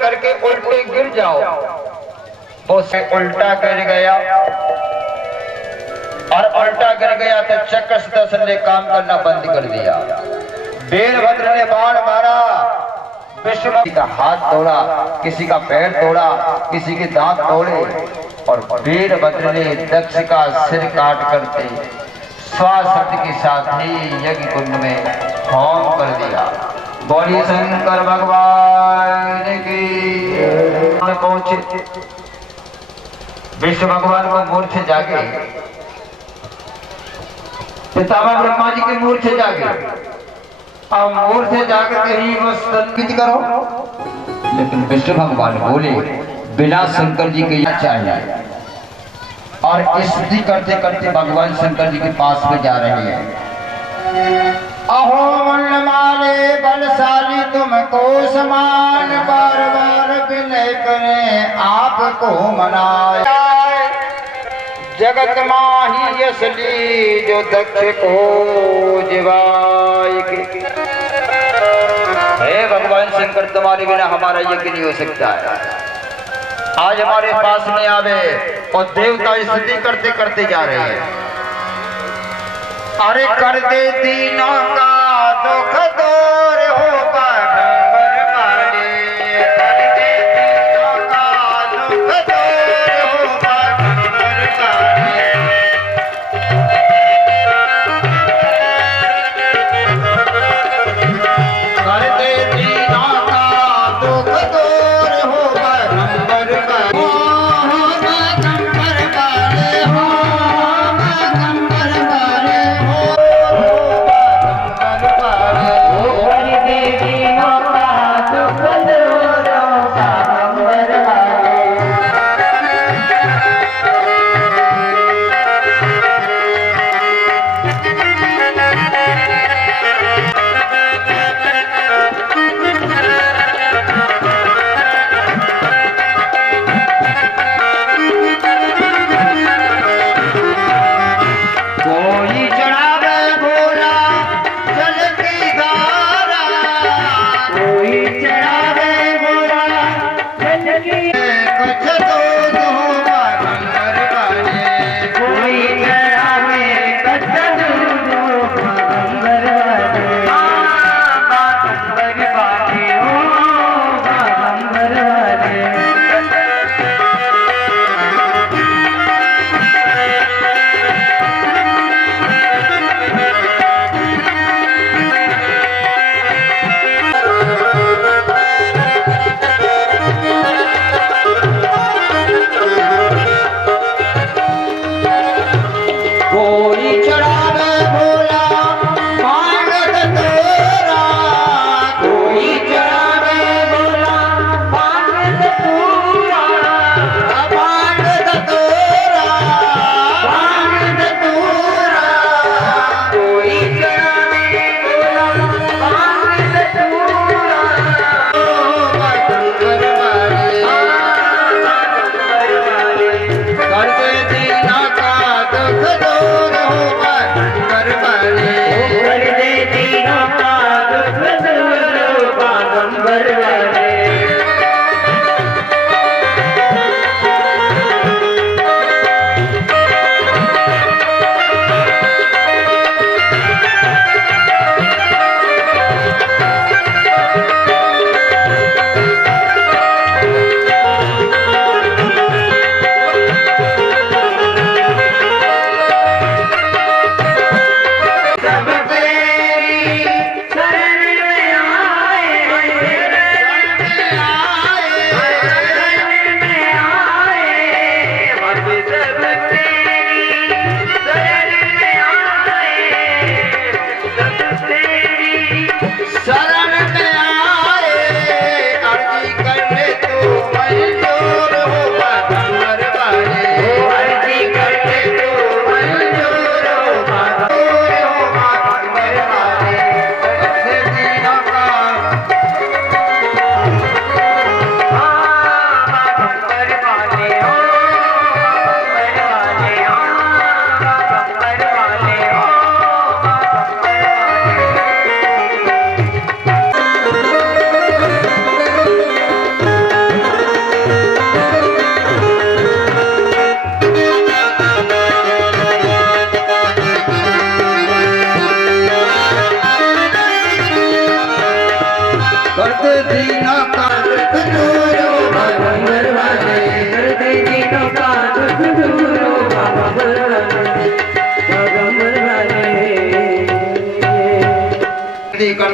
करके उल्टे गिर जाओ। वो से उल्टा गिर गया और उल्टा गिर गया तो चक्रसुदर्शन ने काम करना बंद कर दिया। वीरभद्र ने बाण मारा, विश्वभद्र का हाथ तोड़ा, किसी का पैर तोड़ा, किसी के दांत तोड़े और वीरभद्र ने दक्ष का सिर काट करके स्वाशक्ति के साथ ही यज्ञ कुंड में होम कर दिया। बोलिए शंकर भगवान की। पहुंचे विष्णु भगवान को मूर्छा जागे, पितामह ब्रह्मा जी के मूर्छा जागे। अब मूर्छा जाकर के ही वो संगीत करो, लेकिन विष्णु भगवान बोले बिना शंकर जी के चाहिए। और स्तुति करते करते भगवान शंकर जी के पास में जा रहे हैं। अहो मुंडमाले बलशाली तुमको समान, बार बार विनय करें आपको मनाए। जगत माही असली जो दक्ष को जीवाई के। हे भगवान शंकर, तुम्हारे बिना हमारा यज्ञ नहीं हो सकता है। आज हमारे पास में आवे और देवता स्तुति करते करते जा रहे हैं। अरे कर दे दीनों का दुख दूर हो बागंबर वाले, कर दे दीनों का दुख दूर हो बागंबर वाले। कर दे दीनों का दुख दूर हो बागंबर वाले,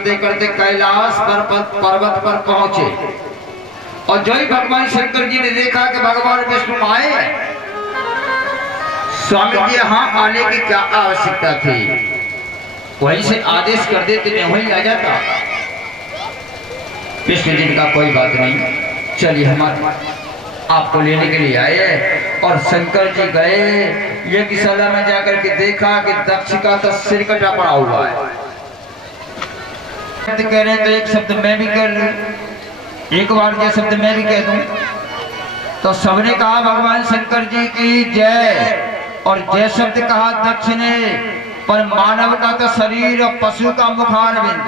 करते करते कैलाश पर्वत पर पहुंचे और जो ही भगवान शंकर जी ने देखा कि भगवान विष्णु आए, स्वामी जी यहाँ आने की क्या आवश्यकता थी, वहीं से आदेश कर देते मैं वहीं आ जाता। विष्णु जी का कोई बात नहीं, चलिए हमारे आपको लेने के लिए आए। और शंकर जी गए यज्ञशाला में जाकर के देखा कि दक्ष का तो सिर कटा पड़ा हुआ है। कह रहे तो एक शब्द मैं भी कर लूं, एक बार ये शब्द मैं भी कह दूं। तो सबने कहा भगवान शंकर जी की जय, और जय शब्द कहा दक्ष ने। पर मानव का तो शरीर और पशु का मुखारविंद,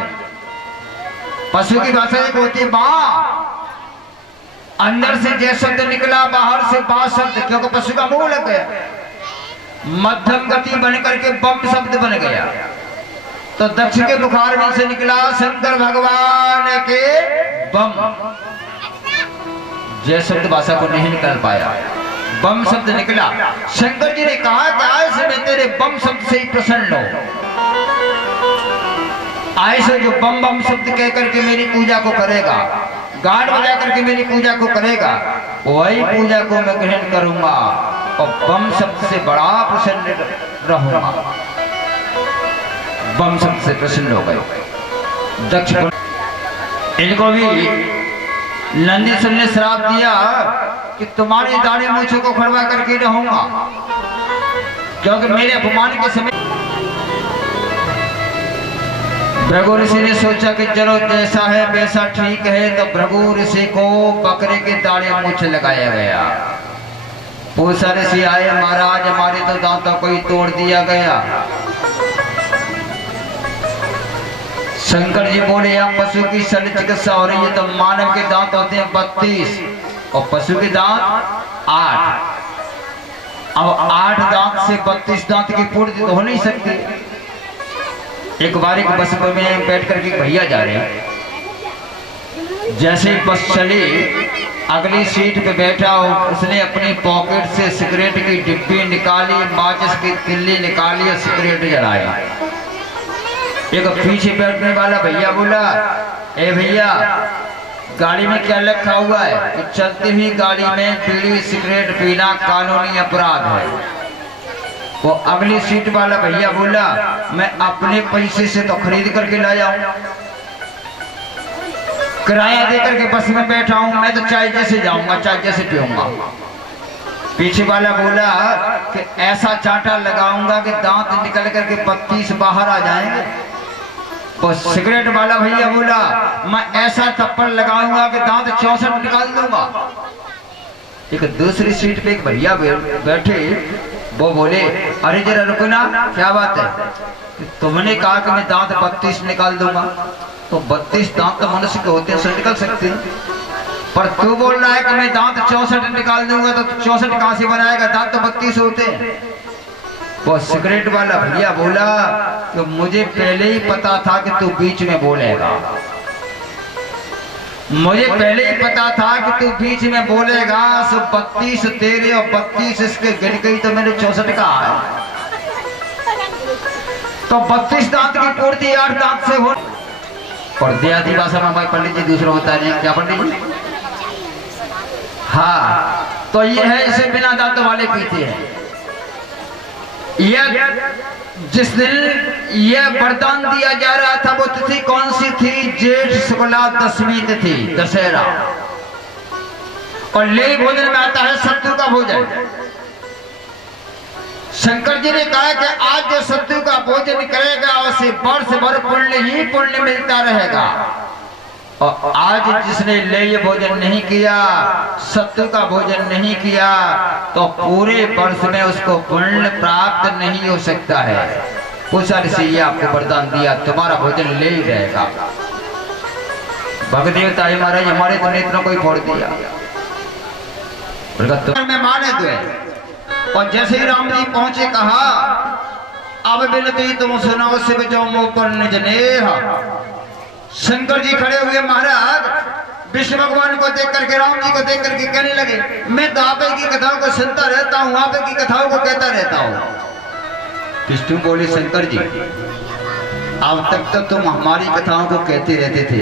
पशु की भाषा एक होती है बा, अंदर से जय शब्द निकला, बाहर से बा शब्द, क्योंकि पशु का मुंह लग गया, मध्यम गति बन करके बम शब्द बन गया। तो दक्ष के मुखारविंद से निकला शंकर भगवान के बम। जय शब्द भाषा को नहीं निकल पाया, बम शब्द निकला। शंकर जी ने कहा कि आज से मैं तेरे बम शब्द से ही प्रसन्न हूं, आज से जो बम बम शब्द कह करके मेरी पूजा को करेगा, गाड़ बजा करके मेरी पूजा को करेगा, वही पूजा को मैं ग्रहण करूंगा और बम शब्द से बड़ा प्रसन्न रहूंगा। बम शब्द से प्रसन्न हो गए दक्ष। इनको भी नंदीश्वर ने श्राप दिया कि तुम्हारी दाढ़ी मूछों को खड़वा करके रहूंगा, क्योंकि मेरे अपमान के समय। भृगु ऋषि ने सोचा कि चलो जैसा है वैसा ठीक है, तो भृगु ऋषि को बकरे के दाढ़ी मूछ लगाया गया। पूषा ऋषि आए, महाराज हमारे तो दांतों को ही तोड़ दिया गया। शंकर जी बोले यहाँ पशु की शल्य चिकित्सा हो रही है, तो मानव के दांत होते हैं 32 और पशु के दांत 8। अब 8 दांत से 32 दांत की पूर्ति तो हो नहीं सकती। एक बार एक बस में बैठ करके भैया जा रहे हैं, जैसे ही बस चली अगली सीट पे बैठा और उसने अपनी पॉकेट से सिगरेट की डिब्बी निकाली, माचिस की तिल्ली निकाली और सिगरेट जलाया। एक पीछे बैठने वाला भैया बोला, ए भैया गाड़ी में क्या रखा हुआ है? कि चलती हुई गाड़ी में बीड़ी सिगरेट पीना कानूनी अपराध है। वो अगली सीट वाला भैया बोला, मैं अपने पैसे से तो खरीद करके लाया हूं, किराया देकर के बस में बैठा हूं, मैं तो चाय जैसे जाऊंगा चाय जैसे पीऊंगा। पीछे वाला बोला कि ऐसा चांटा लगाऊंगा कि दांत निकल करके 32 बाहर आ जाएंगे। तो सिगरेट वाला भैया बोला, मैं ऐसा थप्पड़ लगाऊंगा कि दांत 64 निकाल दूंगा। एक दूसरी सीट पे एक भैया बैठे, वो बोले, अरे जरा रुको ना, क्या बात है? तुमने कहा कि मैं दांत 32 निकाल दूंगा, तो 32 दांत तो मनुष्य के होते हैं, उससे निकल सकते हैं, पर तू बोल रहा है कि मैं दांत 64 निकाल दूंगा, तो 64 कहां से बनाएगा? दांत तो 32 होते हैं। वो सिगरेट वाला भैया बोला कि मुझे पहले ही पता था कि तू बीच में बोलेगा, मुझे पहले ही पता था कि तू बीच में बोलेगा। सो 32 तेरे और 32 इसके गिर गई तो मैंने 64 कहा है, तो 32 दांत की पूर्ति 8 दांत से हो। और देहाती भाषा में भाई पंडित जी दूसरा होता है, क्या पंडित जी? हाँ, तो ये है, इसे बिना दांत वाले पीते हैं। यह जिस दिन यह वरदान दिया जा रहा था वो तिथि कौन सी थी? जेठ शुक्ला दशमी तिथि, दशहरा। और ले भोजन में आता है शत्रु का भोजन। शंकर जी ने कहा कि आज जो शत्रु का भोजन करेगा उसे वर्ष भर पुण्य ही पुण्य मिलता रहेगा, और आज जिसने लेय भोजन नहीं किया, शत्रु का भोजन नहीं किया, तो पूरे वर्ष में उसको पुण्य प्राप्त नहीं हो सकता है। पूछा ऋषि, ये आपको वरदान दिया, तुम्हारा भोजन ले ही रहेगा। भगदेवता महाराज हमारे तो नेत्रों को ही फोड़ दिया, में माने दे। और जैसे ही राम जी पहुंचे कहा, अब बिनती तुम सुनाओ शिव जो मुंह पर निज नेहा। शंकर जी खड़े हुए, महाराज विष्णु भगवान को देख करके, राम जी को देख करके कहने लगे, मैं तो आपे की कथाओं को सुनता रहता हूँ, आपे की कथाओं को कहता रहता हूँ। विष्णु बोले, शंकर जी अब तक तो तुम हमारी कथाओं को कहते रहते थे,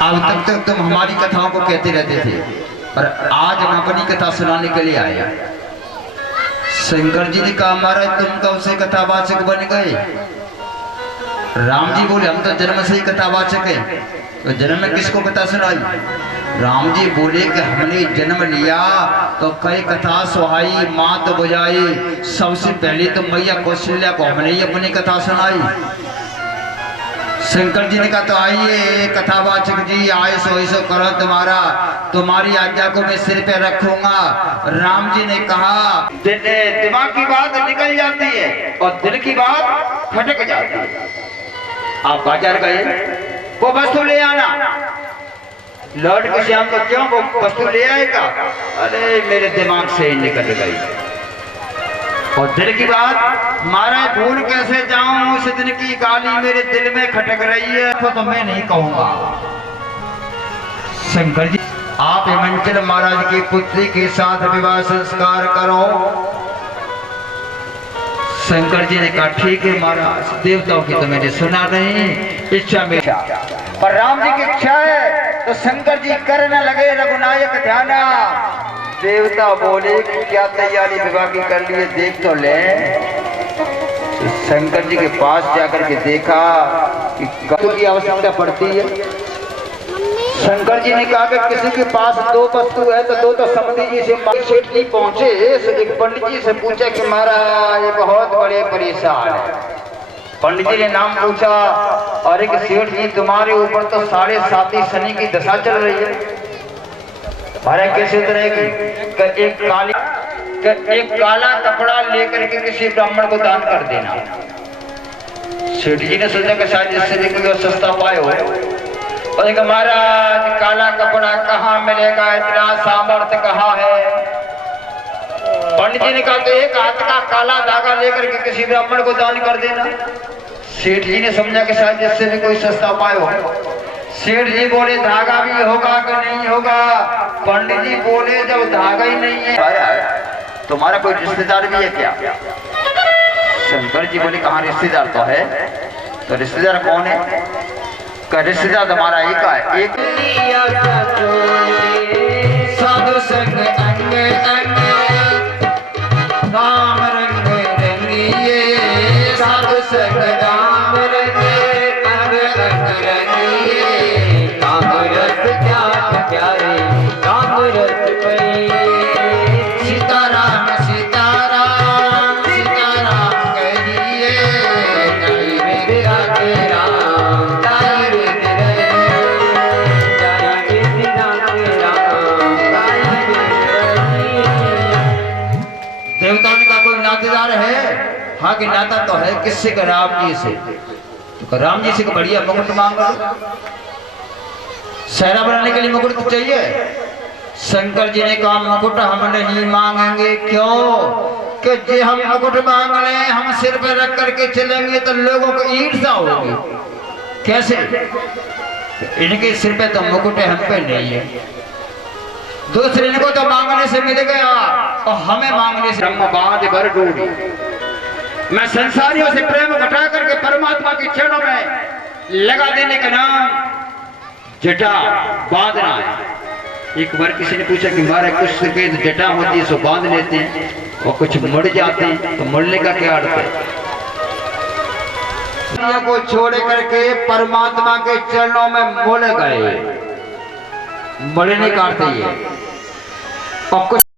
अब तक तो तुम हमारी कथाओं को कहते रहते थे, पर आज हम अपनी कथा सुनाने के लिए आए। शंकर जी ने कहा महाराज तुम कब से कथावाचक बन गए? राम जी बोले हम तो जन्म से ही कथावाचक हैं। तो जन्म में किसको कथा सुनाई? राम जी बोले कि हमने जन्म लिया तो कई कथा सुहाई, मात बुझाई। सबसे पहले तो मैया कौशल्या को हमने ही अपनी कथा सुनाई। शंकर जी ने कहा तो आइए कथावाचक जी, आए सो करो, तुम्हारी आज्ञा को मैं सिर पे रखूंगा। राम जी ने कहा दिमाग की बात निकल जाती है और दिल की बात खटक जाती है। आप बाजार गए, वो वस्तु ले आना, लौट के शाम को क्यों वो वस्तु ले आएगा? अरे मेरे दिमाग से ही निकल गई। और दिल की बात, महाराज भूल कैसे जाऊं, उस दिन की गाली मेरे दिल में खटक रही है, तो मैं नहीं कहूंगा। शंकर जी आप हिमांचल महाराज की पुत्री के साथ विवाह संस्कार करो। शंकर जी ने कहा ठीक है महाराज, देवताओं की तो मैंने सुना नहीं, इच्छा मेरी, पर राम जी की इच्छा है तो शंकर जी करने लगे रघुनायक ध्याना। देवता बोले कि क्या तैयारी विवाह की कर लिए, देख तो ले। तो शंकर जी के पास जाकर के देखा कि वस्तु की आवश्यकता पड़ती है। शंकर जी ने कहा कि किसी के पास दो वस्तु है तो दो तो समझी जी से। सेठ जी पहुंचे, एक पंडित जी से पूछा कि महाराज ये बहुत बड़े परेशान है। पंडित जी ने नाम पूछा, और एक सेठ जी तुम्हारे ऊपर तो 7.5 शनि की दशा चल रही है, महाराज कैसे उतरेगी? एक काला कपड़ा लेकर के किसी ब्राह्मण को दान कर देना। सेठ जी ने सोचा कि शायद इससे भी कोई सस्ता उपाय हो। और महाराज काला कपड़ा कहाँ मिलेगा, इतना सामर्थ्य कहाँ है? पंडित जी ने कहा तो एक हाथ का काला धागा लेकर के किसी ब्राह्मण को दान कर देना। सेठ जी ने समझा कि शायद इससे भी कोई सस्ता उपाय हो। सेठ जी बोले धागा भी होगा कि नहीं होगा? पंडित जी बोले जब धागा ही नहीं है, तुम्हारा कोई रिश्तेदार भी है क्या? शंकर जी बोले कहाँ रिश्तेदार तो है। तो रिश्तेदार कौन है? का रिश्तेदार तुम्हारा एक है, एक साधु संग अंग अंग राम रंग रंगिए, साधु संग राम रंग अंग अंग रंगिए। राम रस क्या प्यारे राम रस पई, सीताराम सीताराम सीताराम कहिए। देवताओं ने कहा कोई नातेदार है? हाँ कि नाता तो है। किससे? का राम जी से। तो राम जी से बढ़िया मुकुट मांग लो, सहरा बनाने के लिए मुकुट तो चाहिए। शंकर जी ने कहा मुकुट हम नहीं मांगेंगे। क्यों? कि जे हम मुकुट मांग ले, हम सिर पर रख करके चलेंगे तो लोगों को ईर्ष्या होगी। कैसे? इनके सिर पे तो मुकुट है, हम पे नहीं है। दूसरे को तो मांगने से मिल गया और हमें मांगने से ब्रह्मबाद भर डूबी। मैं संसारियों से प्रेम घटा करके परमात्मा के चरणों में लगा देने का नाम जटा बांधना है। एक बार किसी ने पूछा कि हमारे कुछ सफेद जटा होती है सो बांध लेते हैं, और कुछ मुड़ जाते हैं तो मुड़ने का क्या अर्थ है? को छोड़ करके परमात्मा के चरणों में मुड़ गए, मुड़ने का अर्थ ही है। और कुछ